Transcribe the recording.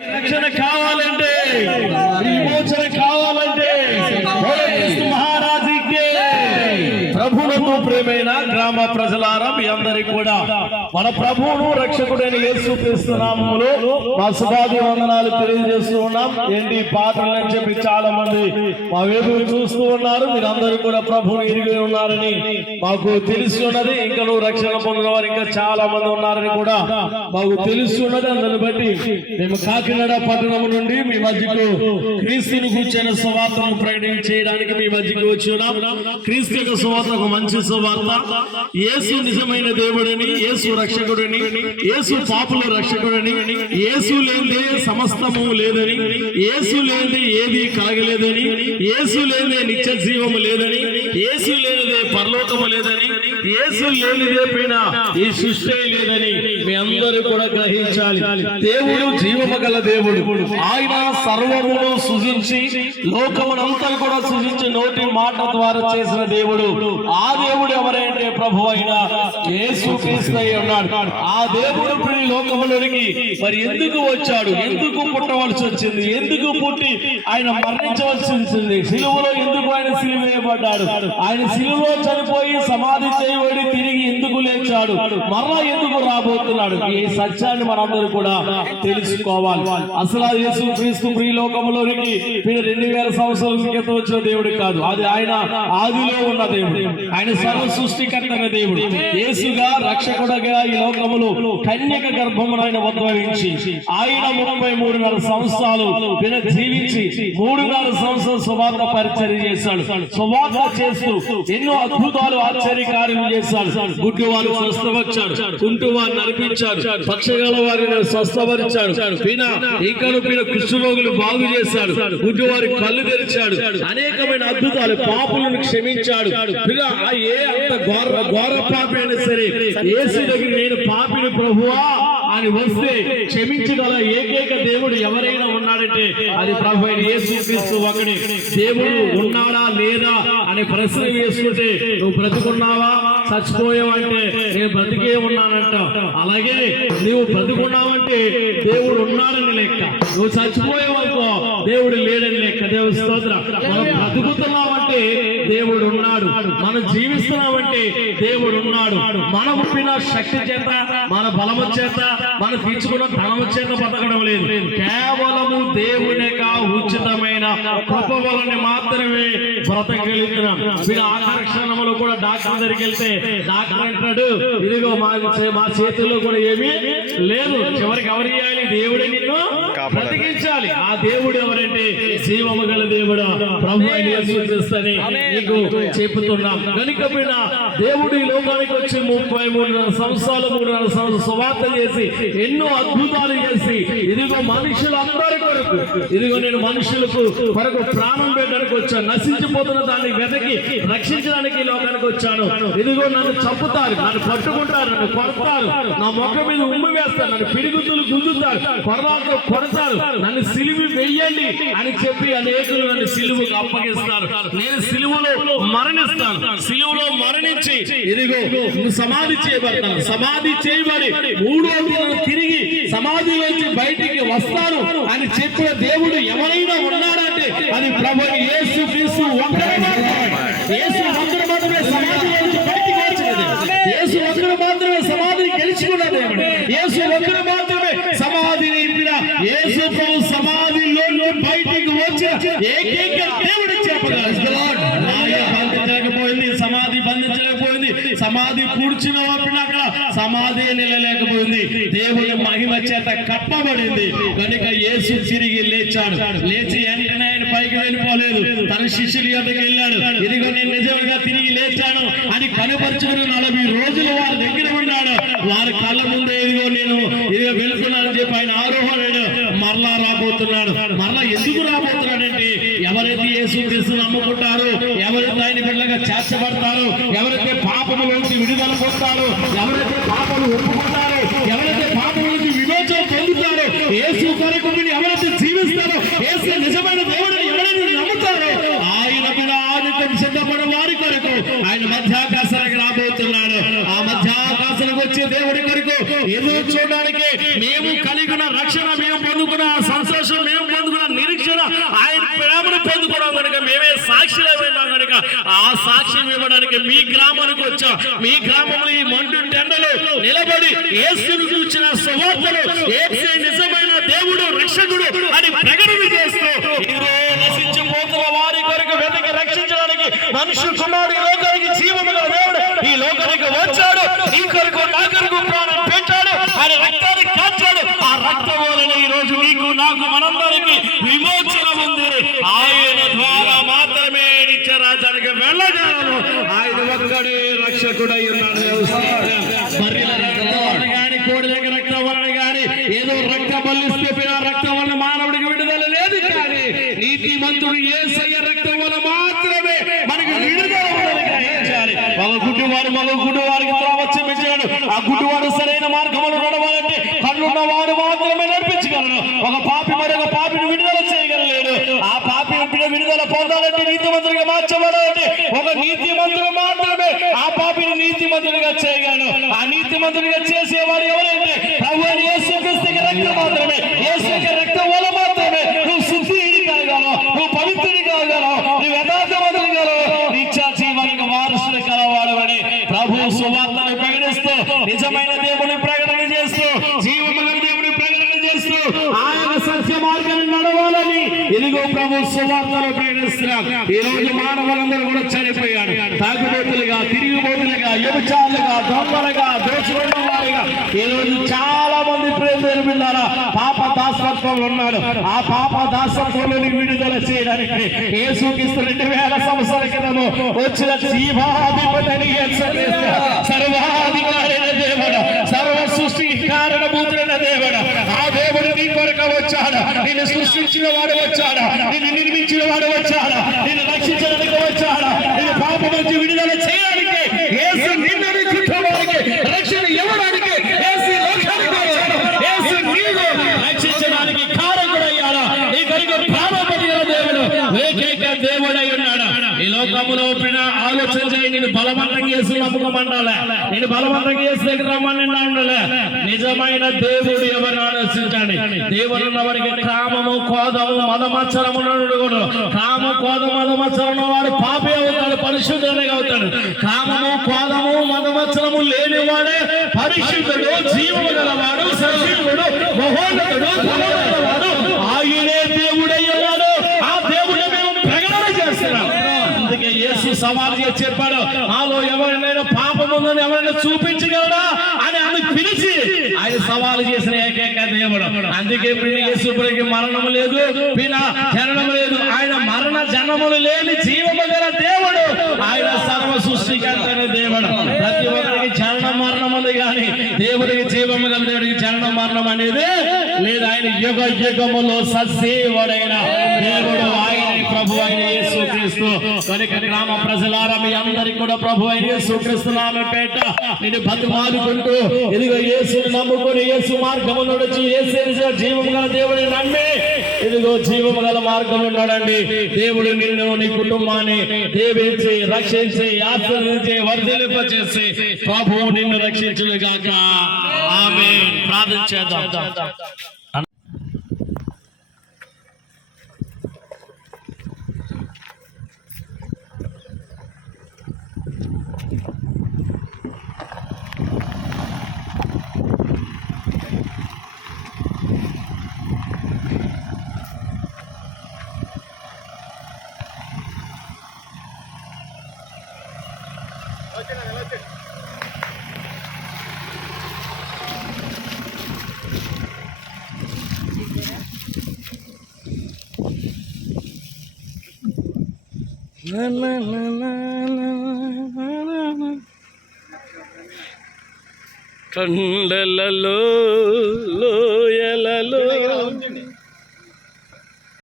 రక్షణ కావాలంటే విమోచన కావాలంటే యేసు ప్రభులకు ప్రేమైన గ్రామ ప్రజలారా మీ అందరికి కూడా మన ప్రభువును రక్షకుడైన యేసు క్రీస్తునామములో మా శుభాది వందనాలు తెలియజేస్తూ ఉన్నాం. ఏంటి పాటలు అని చెప్పి చాలా మంది మా వైపు చూస్తూ ఉన్నారు. మీరందరూ కూడా ప్రభువుని ఎరిగి ఉన్నారని మాకు తెలిసి ఉన్నది. ఇంకా నువ్వు రక్షణ పొందిన వారు ఇంకా చాలా మంది ఉన్నారని కూడా మాకు తెలిసి ఉన్నది. అందుని బట్టి మేము కాకినాడ పట్టణం నుండి మీ మధ్యకు క్రీస్తుని కూర్చొని సువార్తను ప్రకటన చేయడానికి మీ మధ్యకు వచ్చి ఉన్నాం. క్రీస్తు యొక్క సువార్త ఒక మంచి సువార్త. యేసు నిజమైన దేవుడని యేసు రక్షకుడని యేసు పాపుల రక్షకుడని యేసు లేదే సమస్తము లేదని యేసు లేదే ఏది కలగలేదని యేసు లేదే నిత్య జీవము లేదని యేసు లేనిదే పరలోకము లేదని యేసు లేనిదే పైన ఈ సృష్టి లేదని మీ అందరూ కూడా గ్రహించాలి. దేవుడు జీవము గల దేవుడు. ఆయన సర్వమును సృజించి లోకమునంతా కూడా సృజించి నోటి మాట ద్వారా చేసిన దేవుడు. ఆ దేవుడు ఎవరైనా ప్రభు అయిన యేసు ఉన్నాడు. ఆ దేవుడు ఈ లోకములోనికి మరి ఎందుకు వచ్చాడు? ఎందుకు పుట్టవలసి వచ్చింది? ఎందుకు పుట్టి ఆయన మరణించవలసి వచ్చింది? సిలువలో ఎందుకు ఆయన సిలువ వేయబడ్డాడు? ఆయన సిలువలో చనిపోయి సమాధి చేయబడి తిరిగి ఎందుకు లేచాడు? మరలా ఎందుకు రాబోతున్నాడు? ఈ సత్యాన్ని మనందరూ కూడా తెలుసుకోవాలి. అసలు ఆ యేసు క్రీస్తు ఈ లోకంలోనికి మీరు రెండు వేల సంవత్సరాల క్రితం వచ్చిన దేవుడు కాదు. అది ఆయన ఆదిలో ఉన్న దేవుడు. ఆయన సర్వ సృష్టికర్త సృష్టికర్తన దేవుడు. యేసుగా రక్షకుడగా ఈ లోకములు కన్యక గర్భమును ఆయన ఉద్భవించి ఆయన ముప్పై మూడున్నర సంవత్సరాలు జీవించి మూడున్నర సంవత్సరాలు సువార్త పరిచయం చేశాడు. సువార్త చేస్తూ ఎన్నో అద్భుతాలు ఆశ్చర్య కార్యములు చేశాడు. గుడ్డి వారు స్వస్థపరిచాడు కుంటు వారు నడిపించాడు పక్షగల వారిని స్వస్థపరిచాడు పీన ఇంకను పీన కృష్ణరోగులు బాగు చేశాడు గుడ్డి వారి కళ్ళు తెరిచాడు. అనేకమైన అద్భుతాలు పాపులను క్షమించాడు. ఏ అంత ఘోర ఘోర పాపి అయినా సరే ఏసు దగ్గర నేను పాపిని ప్రభువా అని వస్తే క్షమించగల ఏకైక దేవుడు ఎవరైనా ఉన్నాడంటే అది ప్రభు అయిన యేసు క్రీస్తు ఒకడే. దేవుడు ఉన్నాడా లేదా అనే ప్రశ్న వేసుకుంటే నువ్వు బ్రతుకున్నావా? చచ్చిపోయావంటే నేను బ్రతికే ఉన్నానంట. అలాగే నువ్వు బ్రతుకున్నావంటే దేవుడు ఉన్నాడని లెక్క. నువ్వు చచ్చిపోయావనుకో దేవుడు లేడని లెక్క. దేవుడు స్తోత్ర. మనం బ్రతుకుతున్నామంటే దేవుడు ఉన్నాడు. మనం జీవిస్తున్నామంటే దేవుడు ఉన్నాడు. మన పుట్టిన శక్తి చేత మన బలము చేత మనం తీర్చుకున్న ధనము చేత బతకడం లేదు. కేవలము దేవుని ఉచితమైన కృప వలని మాత్రమే బ్రతకగలుగుతున్నాం. మీరు ఆకర్షణములు కూడా డాక్టర్ దగ్గరికి వెళ్తే డాక్టర్ అంటాడు. ఇదిగో మా మా చేతుల్లో కూడా ఏమీ లేదు. చివరికి ఎవరు చేయాలి దేవుడే నిన్ను బ్రతికించాలి. ఆ దేవుడు ఎవరంటే? జీవము గల దేవుడు. ప్రభు నీకు చెబుతున్నాం. కనుక బిడ్డ దేవుడు ఈ లోకానికి వచ్చి ముప్పై మూడున్నర సంవత్సరాలు మూడున్నర సంవత్సరాలు సువార్త చేసి ఎన్నో అద్భుతాలు చేసి ఇదిగో మనుషులందరి కొరకు ఇదిగో నేను మనుషులకు కొరకు ప్రాణం పెట్టడానికి వచ్చాను. నశించిపోతున్న దాన్ని వెతకి రక్షించడానికి ఈ లోకానికి వచ్చాను. ఇదిగో నన్ను చంపుతారు నన్ను పట్టుకుంటారు నన్ను కొడతారు. నా మొక్క మీద ఉమ్మి వేస్తారు నన్ను పిడిగుద్దులు గుద్దుతారు కొరదాతో కొడతారు. నన్ను సిలివి వెయ్యండి అని చెప్పి అనేకులు నన్ను సిలువుకు అప్పగిస్తారు. నేను సిలువలో మరణిస్తాను. సిలువలో మరణించి ఇదిగో సమాధి చేయబడతాను. సమాధి చేయబడి మూడో రోజులు తిరిగి సమాధిలోంచి బయటికి వస్తాను అని చెప్పిన దేవుడు ఎవరైనా ఉన్నాడంటే అది ప్రభు యేసు క్రీస్తు ఒక్కడే యేసు ఏకైక దేవుడు బంధించలేకపోయింది సమాధి బంధించలేకపోయింది సమాధి కూర్చున్న అక్కడ సమాధి నిలలేకపోయింది. దేవుని మహిమ చేత కప్పబడింది. కనుక యేసు తిరిగి లేచాడు. లేచి వెంటనే ఆయన పైకి వెళ్ళిపోలేదు. తన శిష్యుల యొద్దకు వెళ్ళాడు. ఇదిగో నేను నిజంగా తిరిగి లేచాను. అని కనుపరుచుకుని నలభై రోజులు వారి దగ్గర ఉన్నాడు. వారి కళ్ళ ముందే ఇదిగో నేను ఇదిగో వెళ్తున్నానని చెప్పి ఆయన ఆరోహణ మరలా రాబోతున్నాడు. మరలా ఎందుకు రాబోతున్నాడంటే ఎవరైతే యేసు క్రీస్తు నమ్ముకుంటారో ఎవరైతే ఆయన బిడ్డగా చేర్చబడతారో ఎవరైతే పాపము నుంచి విడుదల పొందుతారో ఎవరైతే పాపము ఒప్పుకుంటారో ఎవరైతే పాపం నుంచి విమోచన పొందుతారో యేసు కొరకు ఎవరైతే జీవిస్తారో యేసు నిజమైన దేవుడు ఎవరైతే నమ్ముతారో ఆయన మీద ఆదిత్యం సిద్ధపడిన వారి కొరకు ఆయన మధ్యాకాశానికి రాబోతున్నాడు ఆ మధ్యాకాశానికి వచ్చే దేవుడి కొరకు ఎదురు చూడడానికి మేము కలిగిన రక్షణ మేము పొందుకున్న సంతోషం మేము పొందుకున్న నిరీక్షణ ఆయన ప్రేమను పొందుకోవడం కనుక మేమే సాక్షులమైనా కనుక ఆ సాక్ష్యం ఇవ్వడానికి మీ గ్రామానికి వచ్చా. మీ గ్రామంలో ఈ మండు టెండలో నిలబడి ఏసును చూచిన సువార్తలు ఏసే నిజమైన దేవుడు రక్షకుడు అని ప్రకటన చేస్తూ నశించిపోతున్న వారి కొరకు వెతికి రక్షించడానికి మనుషు కుమారుడు ఈ లోకానికి జీవము దేవుడు ఈ లోకానికి వచ్చాడు. నీ కొరకు నా కొరకు ప్రాణం పెట్టాడు. ఆయన రక్తాన్ని కాచాడు. ఆ రక్తం వలన ఈ రోజు నీకు నాకు మనందరి విమోచన ఉంది ఆయన ద్వారా మాత్రమే నిత్య వెళ్ళగలము ఆయన ఒక్కడే రక్షకుడై ఉన్నాడు. బర్రెల రక్తం వలన గాని దగ్గర రక్తం గాని ఏదో రక్త వలన మానవుడికి విడుదల లేదు కానీ నీతి మంతుడు ఏసయ్య రక్తం వలన మాత్రమే మనకు విడుదల ఉన్నది గ్రహించాలి ఒక గుడ్డివాడు మరో గుడ్డివాడికి త్రావచ్చి మెచ్చాడు ఆ గుడ్డివాడు సరైన మార్గంలో నడవాలంటే కళ్ళున్న వాడు మాత్రమే నడిపించగలడు. ఒక పాపి మరొక పాపిని విడుదల చేయగలలేడు ఆ పాపి విడుదల పొందాలంటే నీతిమంతుడిగా మార్చబడాలంటే ఒక నీతిమంతుడు మాత్రమే ఆ పాపిని నీతిమంతుడిగా చేయగలడు ఆ నీతిమంతుడిగా చేసేవాడు ఎవరంటే ప్రభు అని యేసు క్రీస్తుకి రక్తం మాత్రమే యేసుకి రక్తం వల్ల మాత్రమే నువ్వు శుద్ధి కాగలవు నువ్వు పవిత్రుడి కాగలవు నువ్వు యథార్థవంతుడు కాగలవు నిత్య జీవానికి వారసులు కలవాడవని ప్రభు సువార్తను ప్రకటిస్తూ నిజమైన దేవుని ప్రకటన చేస్తూ జీవముల దేవుని ప్రకటన చేస్తూ ఆయన సత్య మార్గాన్ని నడవాలని ఇదిగో ప్రభు సువార్తలు ప్రకటిస్తున్నాం ఈ రోజు మానవులందరూ కూడా చనిపోయాడు తాగుబోతులుగా తిరిగిబోతులుగా ఎబుచాలుగా దొంగలుగా దోచుకున్న వారిగా. ఈ రోజు చాలా మంది ప్రేమ పిల్లారా పాప దాసత్వంలో ఉన్నాడు ఆ పాప దాసత్వంలో విడుదల చేయడానికి యేసుక్రీస్తు రెండు వేల సంవత్సరాల క్రితము వచ్చిన జీవాధిపతి అని సర్వాధికారైన దేవుడు సర్వ సృష్టి కారణభూతుడైన దేవుడు. ఆ దేవుడు నీ కొరకు వచ్చాడు. నిన్ను సృష్టించిన వాడు వచ్చాడా? నిన్ను నిర్మించిన వాడు వచ్చాడా? నిన్ను రక్షించడానికి వచ్చాడా? నిన్ను పాప నుంచి విడుదల చేయడానికి యేసు నిన్ను నీ రక్షణ ఇవ్వడానికి యేసు లోకానికి వచ్చాడు. యేసు నీవు రక్షించడానికి కారకుడయ్యాడు? నీ కొరకు దేవుడు ఏకైక దేవుడై ఉన్నాడు. ఈ లోకములో ఆలోచన చేయి నేను బలవంతం చేసి నమ్మకమండాలి నేను బలవంతం చేసి దగ్గర రమ్మని ఉండాలి నిజమైన దేవుడు ఎవరు ఆలోచించండి? దేవుడు ఉన్నవారికి కామము కోదము మదమచ్చరము కూడా. కామ కోద మదమచ్చరము వాడు పాపే అవుతాడు పరిశుద్ధుడే అవుతాడు. కామము కోదము మదమచ్చరము లేనివాడే పరిశుద్ధుడు జీవము గలవాడు సజీవుడు మహోన్నతుడు సమాధి చేసి చెప్పాడు ఆలో ఎవరినైనా పాపం ఉందని ఎవరైనా చూపించగలడా అని ఆమె పిలిచి ఆయన సవాలు చేసిన ఏకైక దేవుడు. అందుకే పిన్న యేసుపురికి మరణం లేదు. పిన జననం లేదు. ఆయన మరణ జనములు లేని జీవము గల దేవుడు. ఆయన సర్వ సృష్టికర్తైన దేవుడు. ప్రతి ఒక్కరికి జనన మరణములు గాని దేవుడికి జీవము గల దేవుడికి జనన మరణం అనేది లేదు. ఆయన యుగ యుగములో సజీవుడైన దేవుడు ప్రభు అయిన యేసుక్రీస్తు కనుక గ్రామ ప్రజలారా మీ అందరికి కూడా ప్రభు అయిన యేసుక్రీస్తు క్రీస్తు పేట నేను బతుమాలుకుంటూ ఇదిగో యేసు నమ్ముకొని యేసు మార్గము నడిచి యేసు జీవము గల దేవుని నమ్మి ఇదిగో జీవము గల మార్గం ఉన్నాడండి దేవుడు నిన్ను నీ కుటుంబాన్ని దేవించి రక్షించి ఆశ్రయించి వర్ధిలింప చేసి ప్రభువు నిన్ను రక్షించుగాక ఆమె ప్రార్థన చేద్దాం. కండలలో లోయలలో